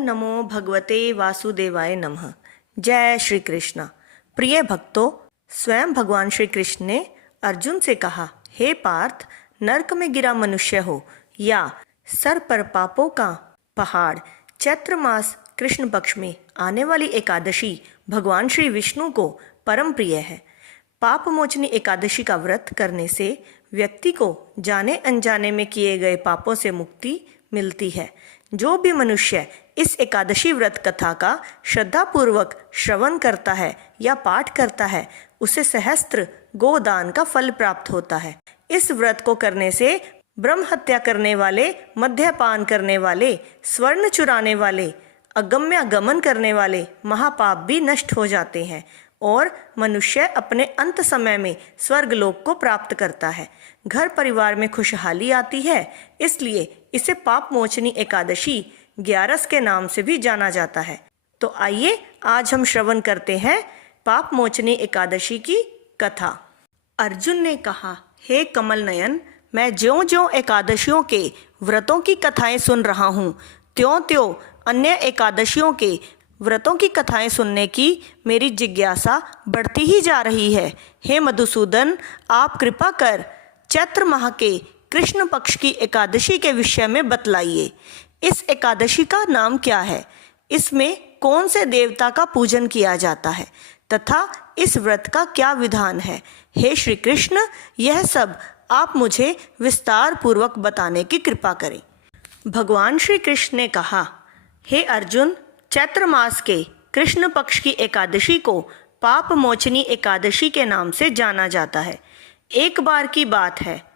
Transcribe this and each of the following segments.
नमो भगवते वासुदेवाय नमः। जय श्री कृष्ण। प्रिय भक्तों, स्वयं भगवान श्री कृष्ण ने अर्जुन से कहा, हे पार्थ, नरक में गिरा मनुष्य हो या सर पर पापों का पहाड़, चैत्र मास कृष्ण पक्ष में आने वाली एकादशी भगवान श्री विष्णु को परम प्रिय है। पाप मोचनी एकादशी का व्रत करने से व्यक्ति को जाने अनजाने में किए गए पापों से मुक्ति मिलती है। जो भी मनुष्य इस एकादशी व्रत कथा का श्रद्धापूर्वक श्रवण करता है या पाठ करता है, उसे सहस्त्र गोदान का फल प्राप्त होता है। इस व्रत को करने से ब्रह्म हत्या करने वाले, मद्यपान करने वाले, स्वर्ण चुराने वाले, अगम्य गमन करने वाले महापाप भी नष्ट हो जाते हैं और मनुष्य अपने अंत समय में स्वर्गलोक को प्राप्त करता है। घर परिवार में खुशहाली आती है, इसलिए इसे पाप मोचनी एकादशी 11 के नाम से भी जाना जाता है। तो आइए आज हम श्रवण करते हैं पाप मोचनी एकादशी की कथा। अर्जुन ने कहा, हे कमल नयन, मैं ज्यों ज्यों एकादशियों के व्रतों की कथाएं सुन रहा हूँ, त्यों त्यों अन्य एकादशियों के व्रतों की कथाएं सुनने की मेरी जिज्ञासा बढ़ती ही जा रही है। हे मधुसूदन, आप कृपा कर चैत्र माह के कृष्ण पक्ष की एकादशी के विषय में बतलाइए। इस एकादशी का नाम क्या है? इसमें कौन से देवता का पूजन किया जाता है तथा इस व्रत का क्या विधान है? हे श्री कृष्ण, यह सब आप मुझे विस्तार पूर्वक बताने की कृपा करें। भगवान श्री कृष्ण ने कहा, हे अर्जुन, चैत्र मास के कृष्ण पक्ष की एकादशी को पाप मोचनी एकादशी के नाम से जाना जाता है। एक बार की बात है,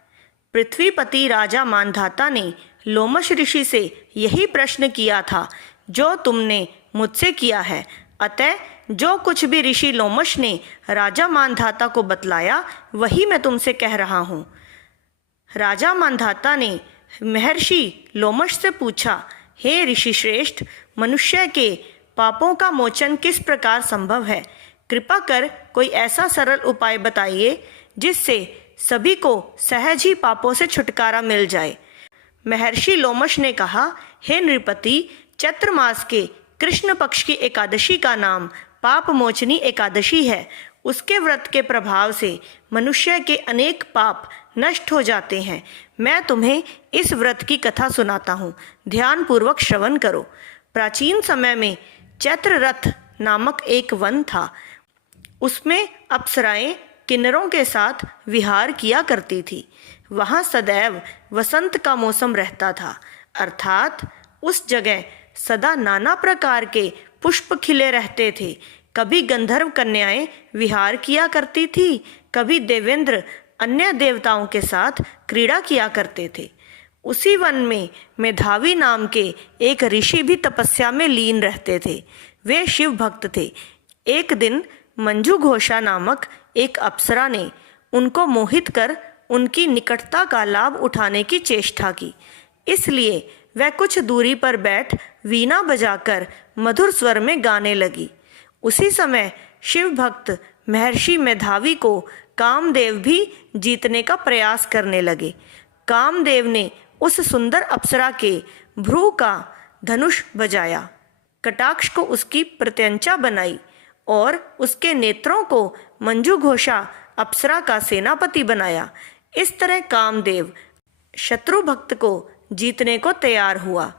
पृथ्वीपति राजा मानधाता ने लोमश ऋषि से यही प्रश्न किया था जो तुमने मुझसे किया है। अतः जो कुछ भी ऋषि लोमश ने राजा मानधाता को बतलाया, वही मैं तुमसे कह रहा हूँ। राजा मानधाता ने महर्षि लोमश से पूछा, हे ऋषि श्रेष्ठ, मनुष्य के पापों का मोचन किस प्रकार संभव है? कृपा कर कोई ऐसा सरल उपाय बताइए जिससे सभी को सहज ही पापों से छुटकारा मिल जाए। महर्षि लोमश ने कहा, हे नृपति, चैत्र मास के कृष्ण पक्ष की एकादशी का नाम पाप मोचनी एकादशी है। उसके व्रत के प्रभाव से मनुष्य के अनेक पाप नष्ट हो जाते हैं। मैं तुम्हें इस व्रत की कथा सुनाता हूँ, ध्यान पूर्वक श्रवण करो। प्राचीन समय में चैत्र रथ नामक एक वन था। उसमें अप्सराएं किन्नरों के साथ विहार किया करती थी। वहाँ सदैव वसंत का मौसम रहता था, अर्थात उस जगह सदा नाना प्रकार के पुष्प खिले रहते थे। कभी गंधर्व कन्याएं विहार किया करती थी, कभी देवेंद्र अन्य देवताओं के साथ क्रीड़ा किया करते थे। उसी वन में मेधावी नाम के एक ऋषि भी तपस्या में लीन रहते थे। वे शिव भक्त थे। एक दिन मंजू घोषा नामक एक अप्सरा ने उनको मोहित कर उनकी निकटता का लाभ उठाने की चेष्टा की। इसलिए वह कुछ दूरी पर बैठ वीणा बजाकर मधुर स्वर में गाने लगी। उसी समय शिव भक्त महर्षि मेधावी को कामदेव भी जीतने का प्रयास करने लगे। कामदेव ने उस सुंदर अप्सरा के भ्रू का धनुष बजाया, कटाक्ष को उसकी प्रत्यंचा बनाई और उसके नेत्रों को मंजू घोषा अप्सरा का सेनापति बनाया। इस तरह कामदेव शत्रु भक्त को जीतने को तैयार हुआ।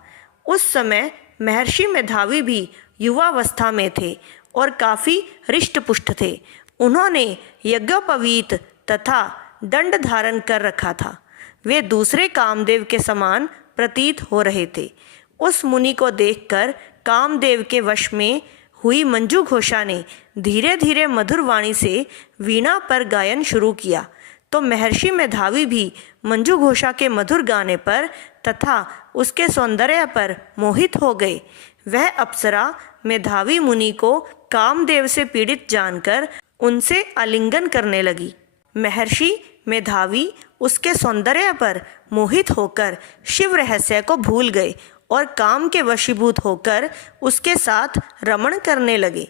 उस समय महर्षि मेधावी भी युवावस्था में थे और काफी हृष्ट-पुष्ट थे। उन्होंने यज्ञोपवीत तथा दंड धारण कर रखा था। वे दूसरे कामदेव के समान प्रतीत हो रहे थे। उस मुनि को देखकर कामदेव के वश में हुई मंजू घोषा ने धीरे धीरे मधुर वाणी से वीणा पर गायन शुरू किया। तो महर्षि मेधावी भी मंजू घोषा के मधुर गाने पर तथा उसके सौंदर्य पर मोहित हो गए। वह अप्सरा मेधावी मुनि को कामदेव से पीड़ित जानकर उनसे आलिंगन करने लगी। महर्षि मेधावी उसके सौंदर्य पर मोहित होकर शिव रहस्य को भूल गए और काम के वशीभूत होकर उसके साथ रमण करने लगे।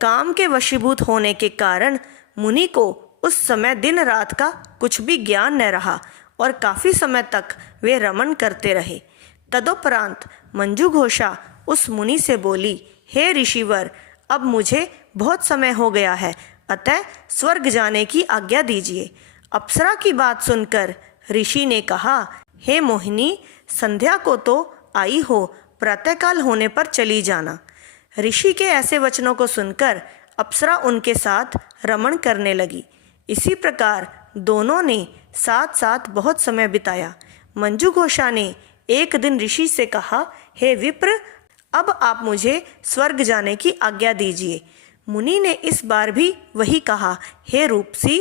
काम के वशीभूत होने के कारण मुनि को उस समय दिन रात का कुछ भी ज्ञान न रहा और काफी समय तक वे रमण करते रहे। तदुपरांत मंजू घोषा उस मुनि से बोली, हे ऋषिवर, अब मुझे बहुत समय हो गया है, अतः स्वर्ग जाने की आज्ञा दीजिए। अप्सरा की बात सुनकर ऋषि ने कहा, हे मोहिनी, संध्या को तो आई हो, प्रातःकाल होने पर चली जाना। ऋषि के ऐसे वचनों को सुनकर अप्सरा उनके साथ रमण करने लगी। इसी प्रकार दोनों ने साथ साथ बहुत समय बिताया। मंजूघोषा ने एक दिन ऋषि से कहा, हे विप्र, अब आप मुझे स्वर्ग जाने की आज्ञा दीजिए। मुनि ने इस बार भी वही कहा, हे रूपसी,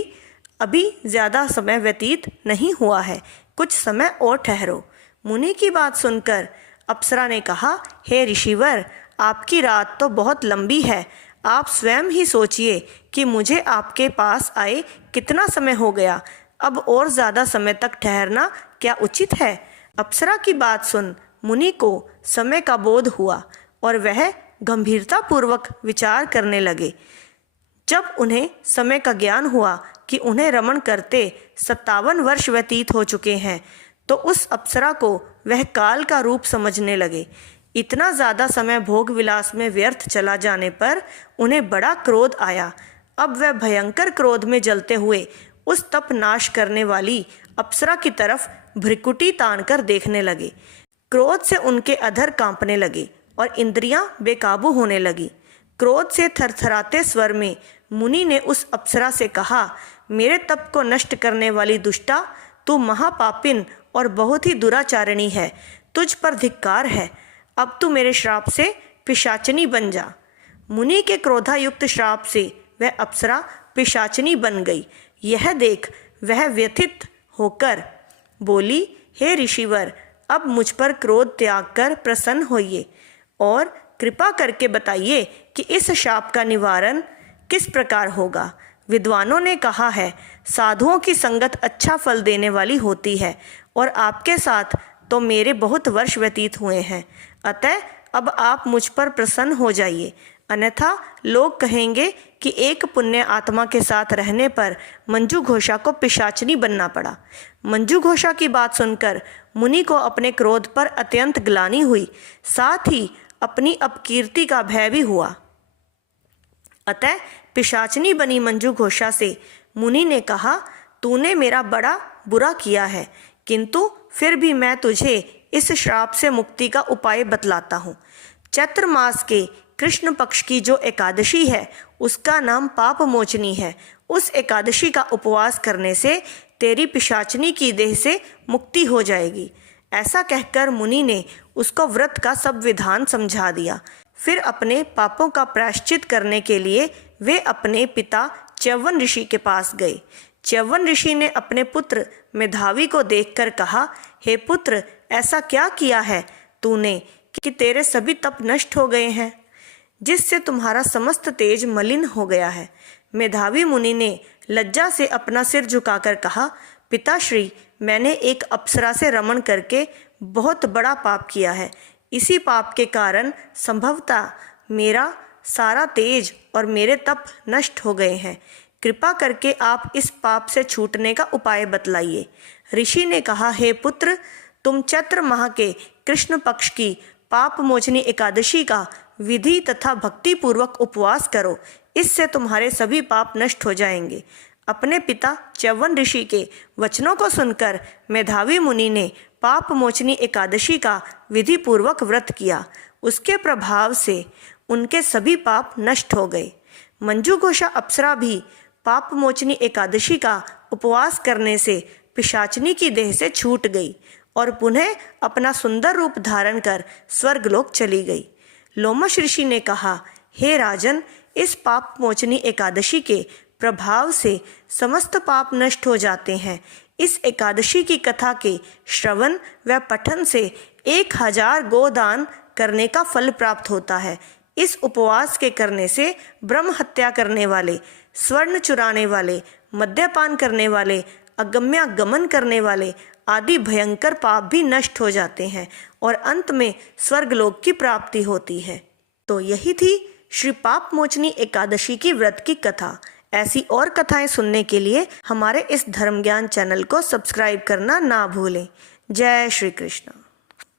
अभी ज़्यादा समय व्यतीत नहीं हुआ है, कुछ समय और ठहरो। मुनि की बात सुनकर अप्सरा ने कहा, हे ऋषिवर, आपकी रात तो बहुत लंबी है, आप स्वयं ही सोचिए कि मुझे आपके पास आए कितना समय हो गया, अब और ज़्यादा समय तक ठहरना क्या उचित है। अप्सरा की बात सुन मुनि को समय का बोध हुआ और वह गंभीरतापूर्वक विचार करने लगे। जब उन्हें समय का ज्ञान हुआ कि उन्हें रमण करते 57 वर्ष व्यतीत हो चुके हैं, तो उस अप्सरा को वह काल का रूप समझने लगे। इतना ज़्यादा समय भोग विलास में व्यर्थ चला जाने पर उन्हें बड़ा क्रोध आया। अब वह भयंकर क्रोध में जलते हुए उस तप नाश करने वाली अप्सरा की तरफ भ्रिकुटी तानकर देखने लगे। क्रोध से उनके अधर कांपने लगे और इंद्रियां बेकाबू होने लगी। क्रोध से थरथराते स्वर में मुनि ने उस अप्सरा से कहा, मेरे तप को नष्ट करने वाली दुष्टा, तू महापापिन और बहुत ही दुराचारिणी है, तुझ पर धिक्कार है। अब तू मेरे श्राप से पिशाचिनी बन जा। मुनि के क्रोधायुक्त श्राप से वह अप्सरा पिशाचिनी बन गई। यह देख वह व्यथित होकर बोली, हे ऋषिवर, अब मुझ पर क्रोध त्याग कर प्रसन्न होइए और कृपा करके बताइए कि इस शाप का निवारण किस प्रकार होगा। विद्वानों ने कहा है, साधुओं की संगत अच्छा फल देने वाली होती है और आपके साथ तो मेरे बहुत वर्ष व्यतीत हुए हैं, अतः अब आप मुझ पर प्रसन्न हो जाइए, अन्यथा लोग कहेंगे कि एक पुण्य आत्मा के साथ रहने पर मंजूघोषा को पिशाचिनी बनना पड़ा। मंजूघोषा की बात सुनकर मुनि को अपने क्रोध पर अत्यंत ग्लानि हुई, साथ ही अपनी अपकीर्ति का भय भी हुआ। अतः पिशाचिनी बनी मंजूघोषा से मुनि ने कहा, तूने मेरा बड़ा बुरा किया है, किंतु फिर भी मैं तुझे इस श्राप से मुक्ति का उपाय बतलाता हूँ। चैत्र मास के कृष्ण पक्ष की जो एकादशी है उसका नाम पाप मोचनी है। उस एकादशी का उपवास करने से तेरी पिशाचिनी की देह से मुक्ति हो जाएगी। ऐसा कहकर मुनि ने उसको व्रत का सब विधान समझा दिया। फिर अपने पापों का प्रायश्चित करने के लिए वे अपने पिता च्यवन ऋषि के पास गए। च्यवन ऋषि ने अपने पुत्र मेधावी को देखकर कहा, हे पुत्र, ऐसा क्या किया है तूने कि तेरे सभी तप नष्ट हो गए हैं, जिससे तुम्हारा समस्त तेज मलिन हो गया है। मेधावी मुनि ने लज्जा से अपना सिर झुकाकर कहा, पिताश्री, मैंने एक अप्सरा से रमण करके बहुत बड़ा पाप किया है। इसी पाप के कारण संभवतः मेरा सारा तेज और मेरे तप नष्ट हो गए हैं। कृपा करके आप इस पाप से छूटने का उपाय बतलाइए। ऋषि ने कहा, हे पुत्र, तुम चैत्र माह के कृष्ण पक्ष की पाप मोचनी एकादशी का विधि तथा भक्ति पूर्वक उपवास करो, इससे तुम्हारे सभी पाप नष्ट हो जाएंगे। अपने पिता च्यवन ऋषि के वचनों को सुनकर मेधावी मुनि ने पाप मोचनी एकादशी का विधि पूर्वक व्रत किया। उसके प्रभाव से उनके सभी पाप नष्ट हो गए। मंजूघोषा अप्सरा भी पाप मोचनी एकादशी का उपवास करने से पिशाचिनी की देह से छूट गई और पुनः अपना सुंदर रूप धारण कर स्वर्गलोक चली गई। लोमश ऋषि ने कहा, हे राजन, इस पाप मोचनी एकादशी के प्रभाव से समस्त पाप नष्ट हो जाते हैं। इस एकादशी की कथा के श्रवण व पठन से 1000 गोदान करने का फल प्राप्त होता है। इस उपवास के करने से ब्रह्म हत्या करने वाले, स्वर्ण चुराने वाले, मद्यपान करने वाले, अगम्यागमन करने वाले आदि भयंकर पाप भी नष्ट हो जाते हैं और अंत में स्वर्गलोक की प्राप्ति होती है। तो यही थी श्री पाप मोचनी एकादशी की व्रत की कथा। ऐसी और कथाएं सुनने के लिए हमारे इस धर्म ज्ञान चैनल को सब्सक्राइब करना ना भूलें। जय श्री कृष्ण।